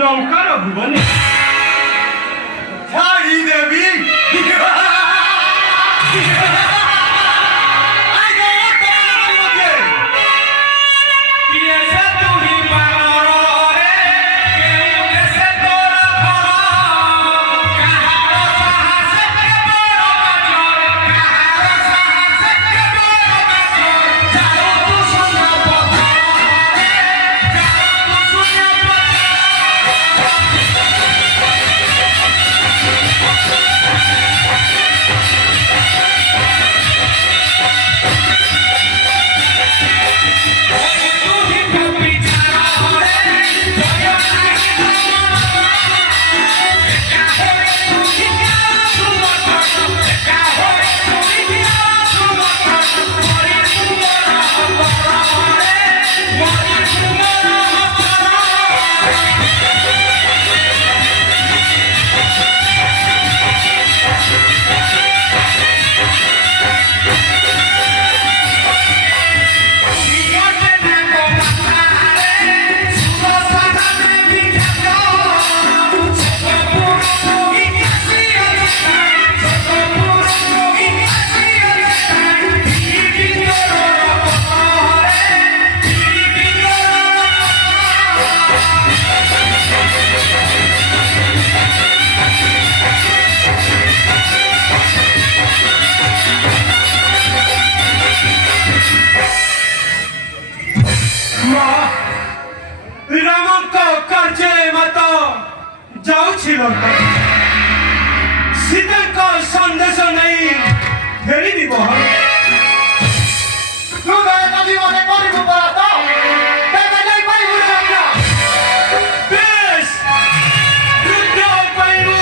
লঙ্কার ভুবনে ছাড়ি দেবী ଯାଉছিল ସୀତାଙ୍କ ସନ୍ଦେଶ ନେଇ ଫେରିବି ବହ ତୁ ଦୟାକରି ମନେ କରିବୁ ବରାତ କେବେ ଯାଇପାରିବୁ ରାଜା ବେଶ ଯୁଦ୍ଧ ପାଇବୁ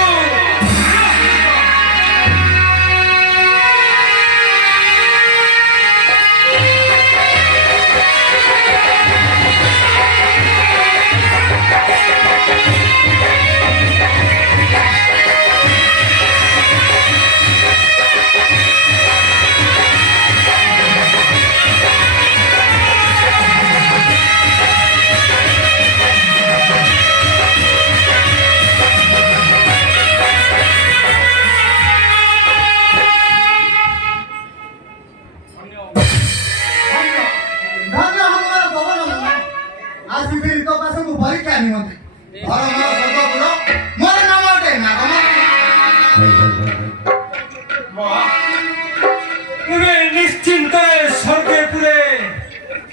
নিশ্চিন্তে স্বর্গে পুরে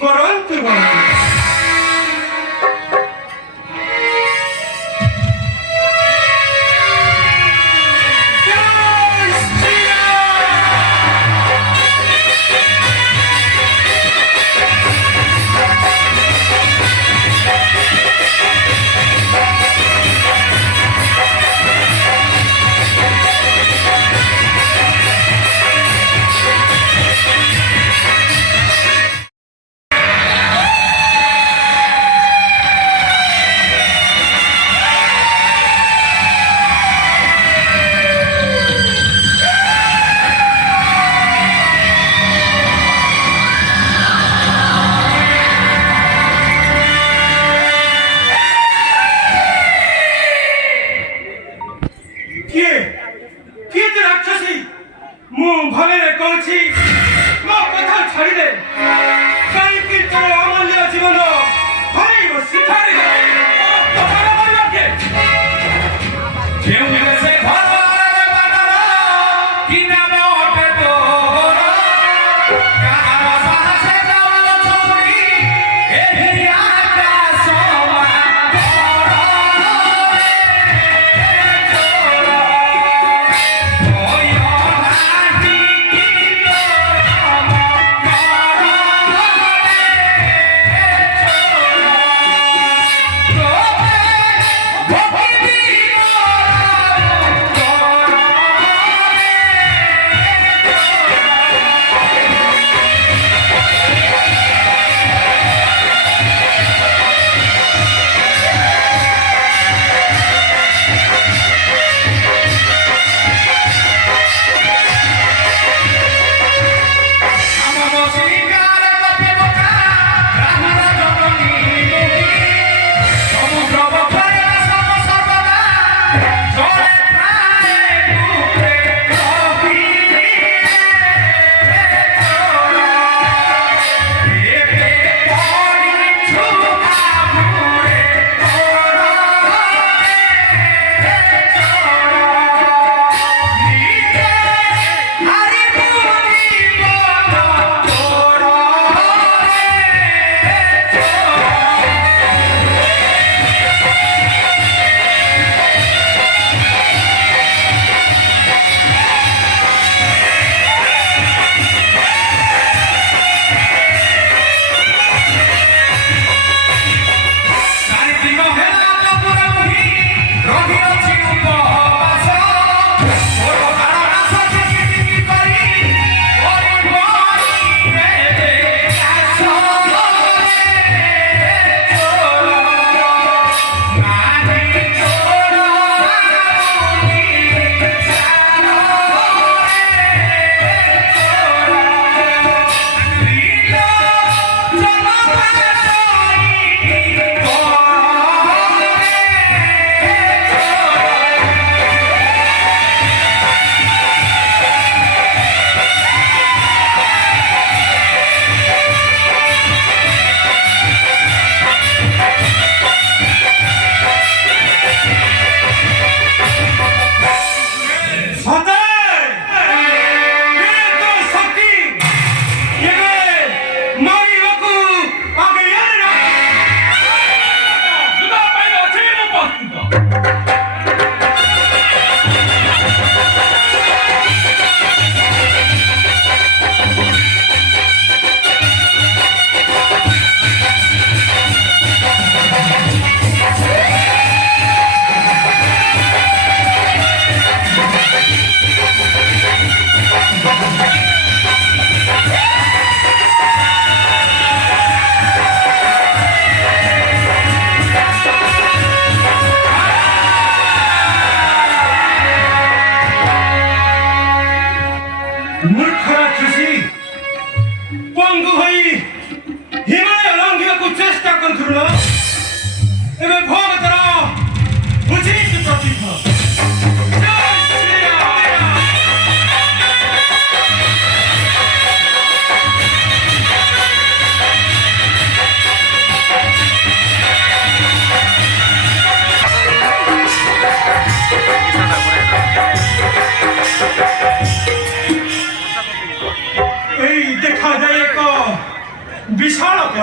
করন্তু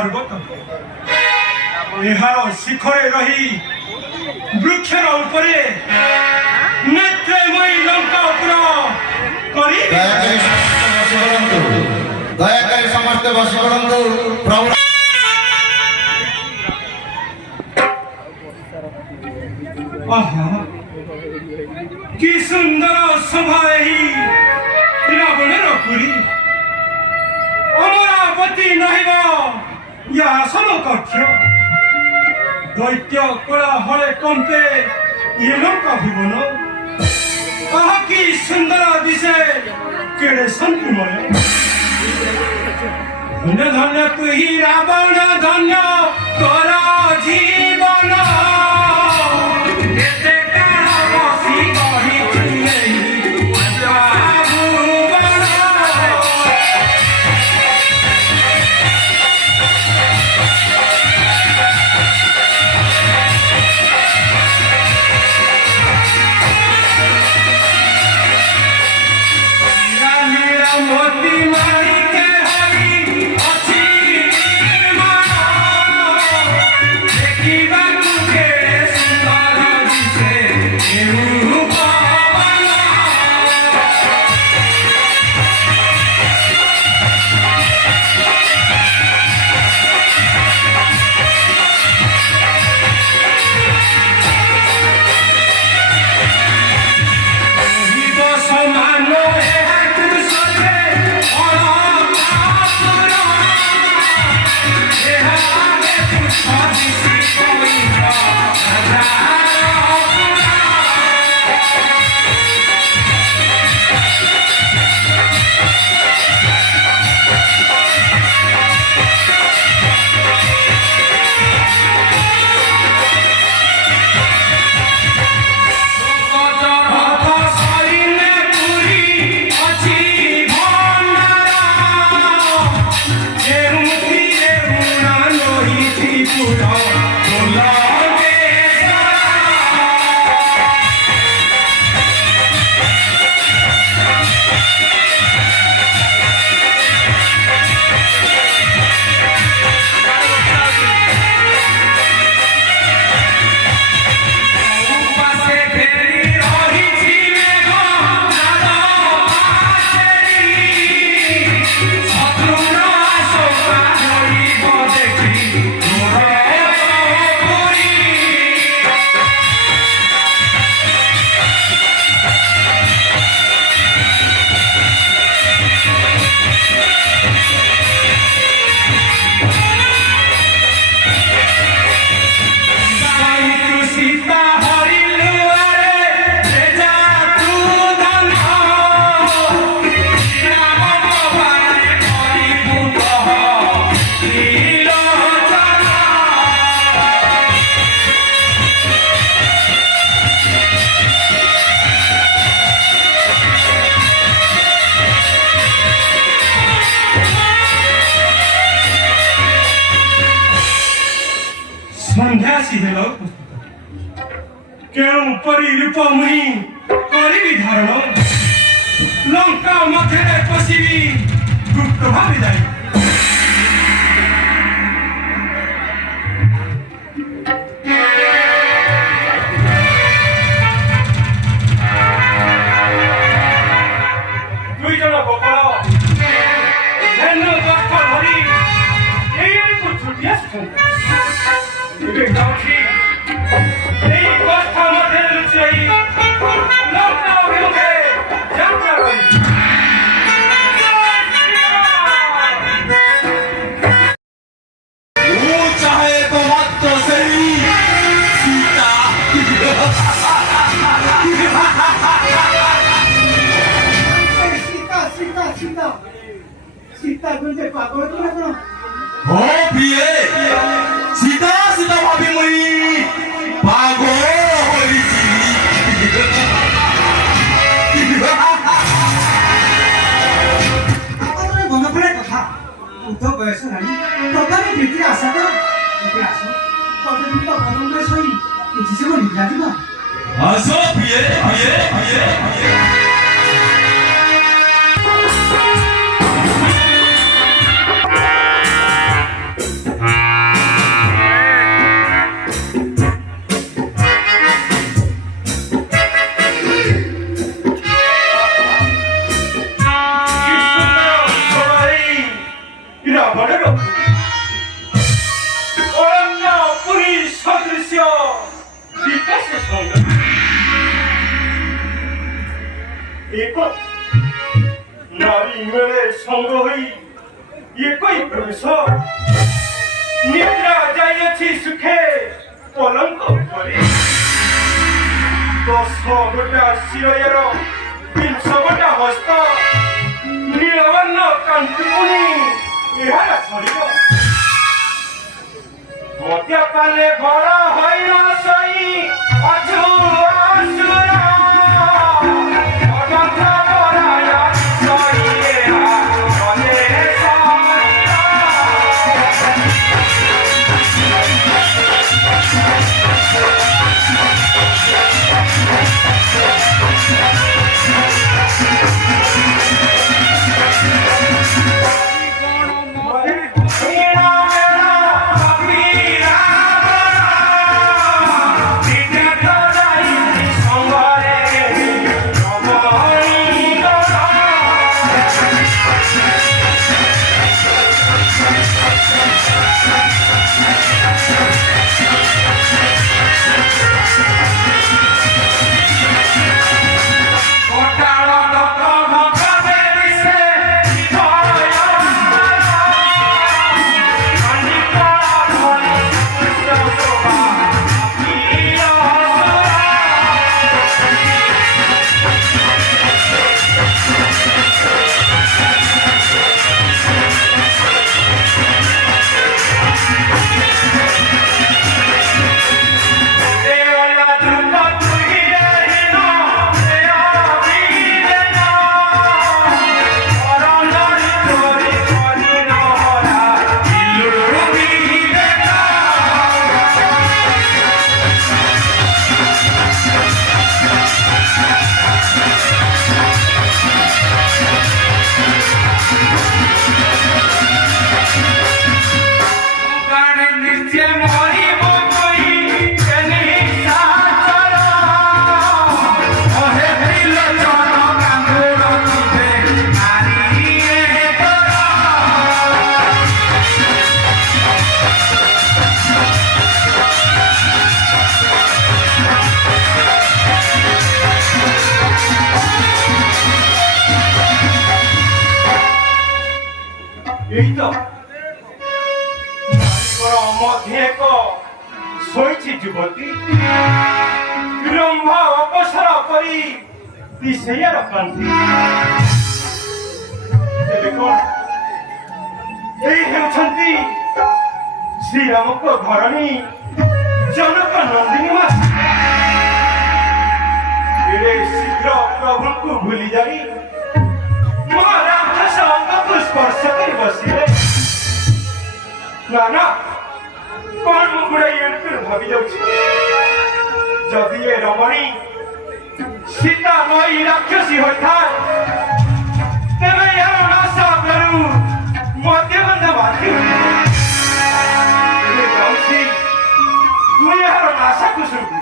पर्वत एहार शिखरे रही वृक्षर उपरे नेत्रमयी लंका करी दयाकारी समस्त बस प्रभु आहा कि सुंदर शोभा यही रावणर पुरी अमरावती नहिबा या समकक्ष दैत्य कला हरे कंपे ये लंका भुवन आहा कि सुंदर दिशे केड़े शांतिमय धन्य धन्य तु ही रावण धन्य तोरा जीवन ସନ୍ଧ୍ୟାସୀ ହେଲ କେଉଁ ପରି ରୂପ ମୁହିଁ କରିବି ଧାରଣ ଲଙ୍କା ମଧ୍ୟରେ ପଶିବି ଗୁପ୍ତ ଭାବେ ଯାଇ ଦୁଇ ଜଣ ଗୋପାଳ ଧେନୁ ଗଛ ଧରି ଏଇଆଡ଼କୁ ଛୁଟି ଆସୁଛନ୍ତି ଏବେ ଯାଉଛି ଏଇ ଗଛ ମଧ୍ୟରେ ଲୁଚାଇ ଲଙ୍କା ଅଭିମୁଖେ ଯାତ୍ରା କରିବି सीता बोलते पागल की ना करो हो प्रिय सीता सीता भाभी मुई पागल होई आपरे मन पड़े कथा उतो बयस रानी तोतारे भीतर आशा करो भीतर आसो कते दिन तो आनंद सही किछि से बोली जाती ना आसो प्रिय संग एक नारी मेरे संग होई एकई पुरुष निद्रा जाइए सुखे पलंक उपरे 10 गोटा शिरोयर 300 गोटा हस्त नीलवर्ण कांतिपुनी इहार शरीर मद्यपाने भरा हई न सई अझुआसुरा अनंता बराया सईया मने এই তো মধ্যে এক শৈছি যুবতী বিলম্ব অবসর করি দিশেয়ার কান্তি ଏବେ କଣ ଏଇ ହେଉଛନ୍ତି ଶ୍ରୀରାମଙ୍କ ଘରଣୀ ଜନକ ନନ୍ଦିନୀ ମା ଏଡ଼େ ଶୀଘ୍ର ପ୍ରଭୁଙ୍କୁ ଭୁଲି ଯାଇ ମୋ ରାକ୍ଷସ ଅଙ୍ଗକୁ ସ୍ପର୍ଶ କରି ବସିଲେ ନା ନା କଣ ମୁଁ ଗୁଡ଼ାଇ ଏମିତି ଭାବି ଯାଉଛି ଯଦି ଏ ରମଣୀ ସୀତା ନଈ ରାକ୍ଷସୀ ହୋଇଥାଏ ତେବେ ଏହାର ନାଶ କରୁ ମତେ ମଧ୍ୟ ବାଧ୍ୟ ଏବେ ଯାଉଛି ମୁଁ ଏହାର ନାଶକୁ ଶୁଣିବି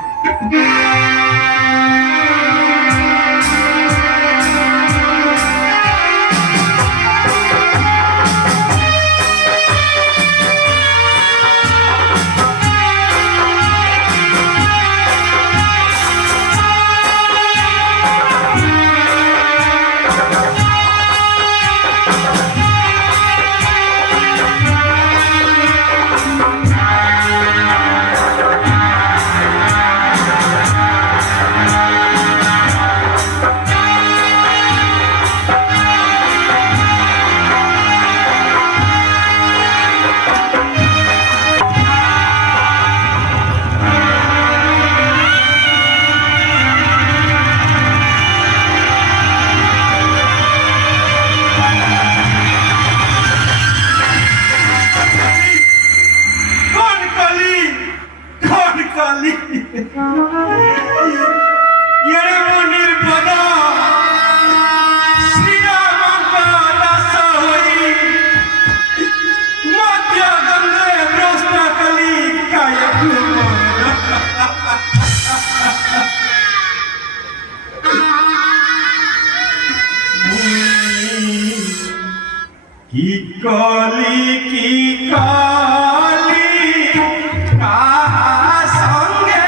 কাহা সঙ্গে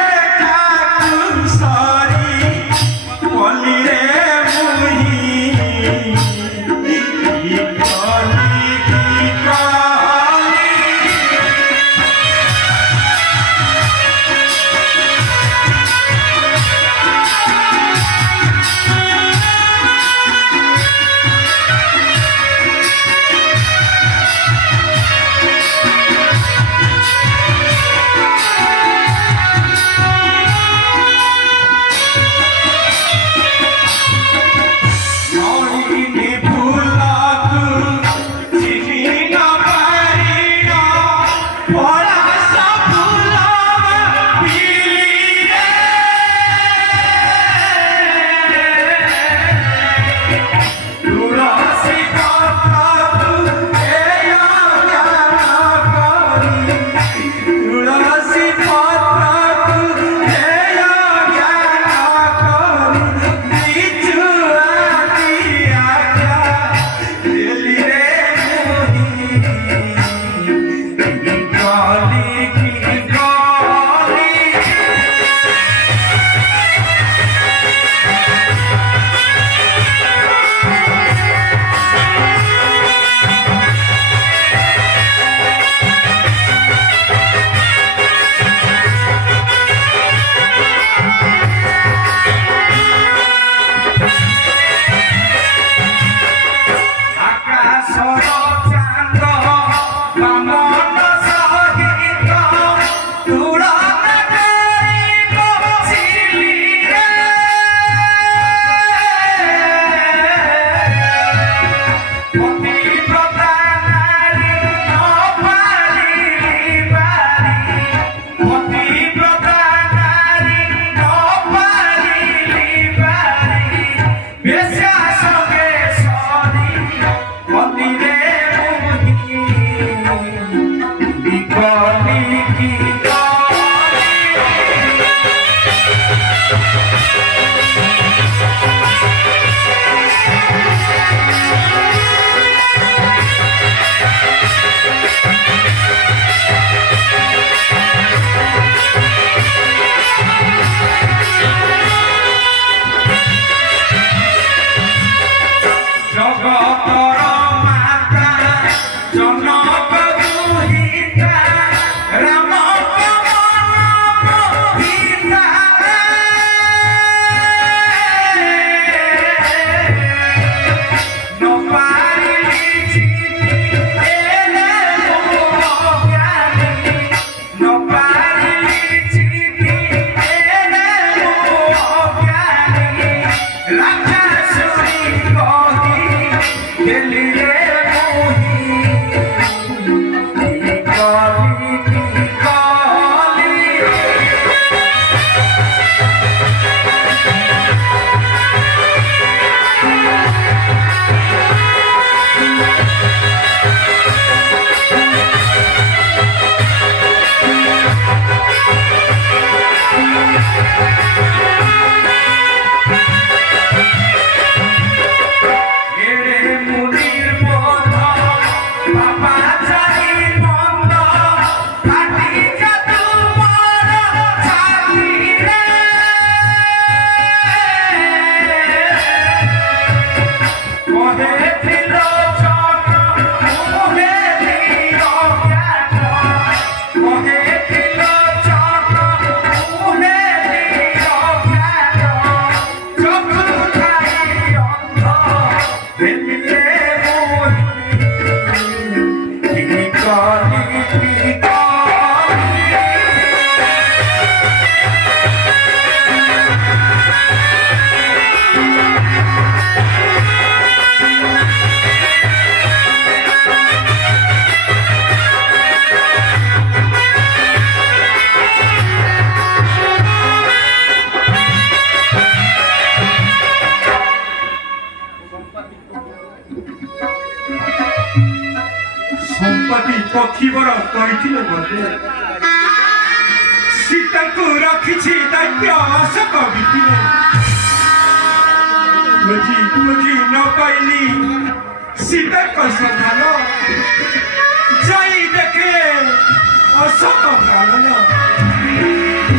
ରଖିଛି ଦାୟିତ୍ୱ ଅଶୋକ ବିପିନ ବୁଝି ନ ପାଇଲି ସୀତାଙ୍କ ସନ୍ଧାନ ଯାଇ ଦେଖେ ଅଶୋକ ପାଳନ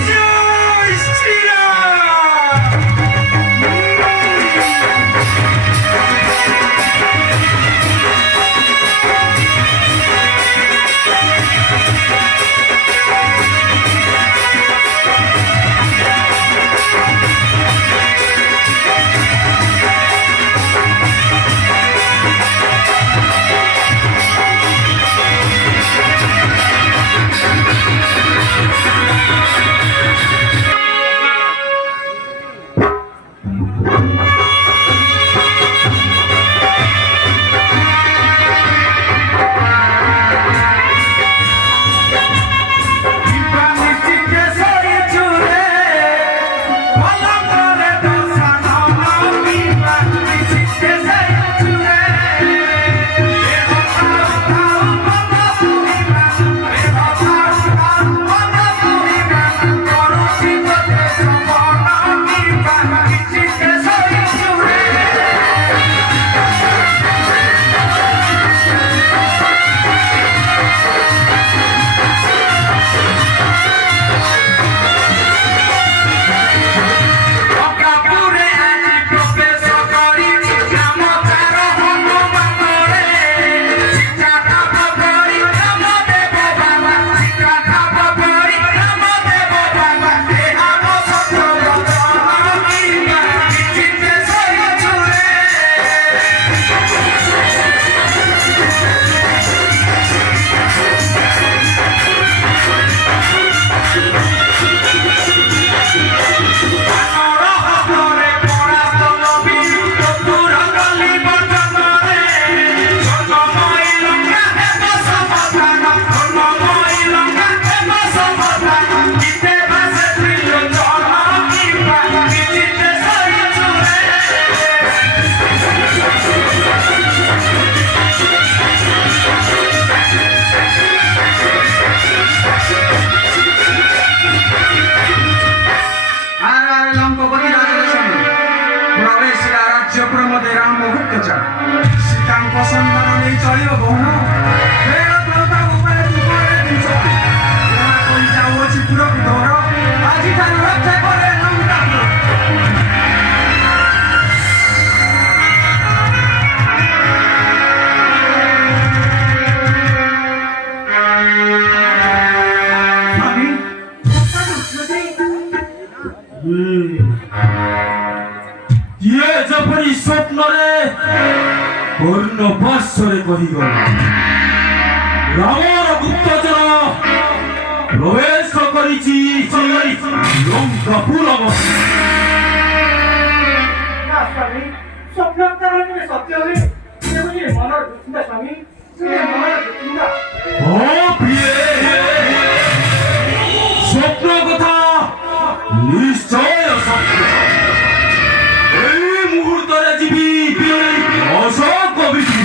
ଜୟ ଶ୍ରୀରାମ। ସୀତାଙ୍କ ସନ୍ଧାନ ନେଇ ଚଳିବ କହୁନ ଯାଉଅଛି ପୁରକୁ ଧର ଆଜିଠାରୁ ରକ୍ଷା କରେ ଇଏ ଯେପରି ସ୍ୱପ୍ନରେ ପୂର୍ଣ୍ଣଭାଷରେ କହିଗଲା ରାମର ଗୁପ୍ତଚର ପ୍ରବେଶ କରିଛି ଲଙ୍କାପୁର ସ୍ୱପ୍ନ କଥା ନିଶ୍ଚୟ ସତ୍ୟ এই মুহূর্তে জীবী অশোক বিপি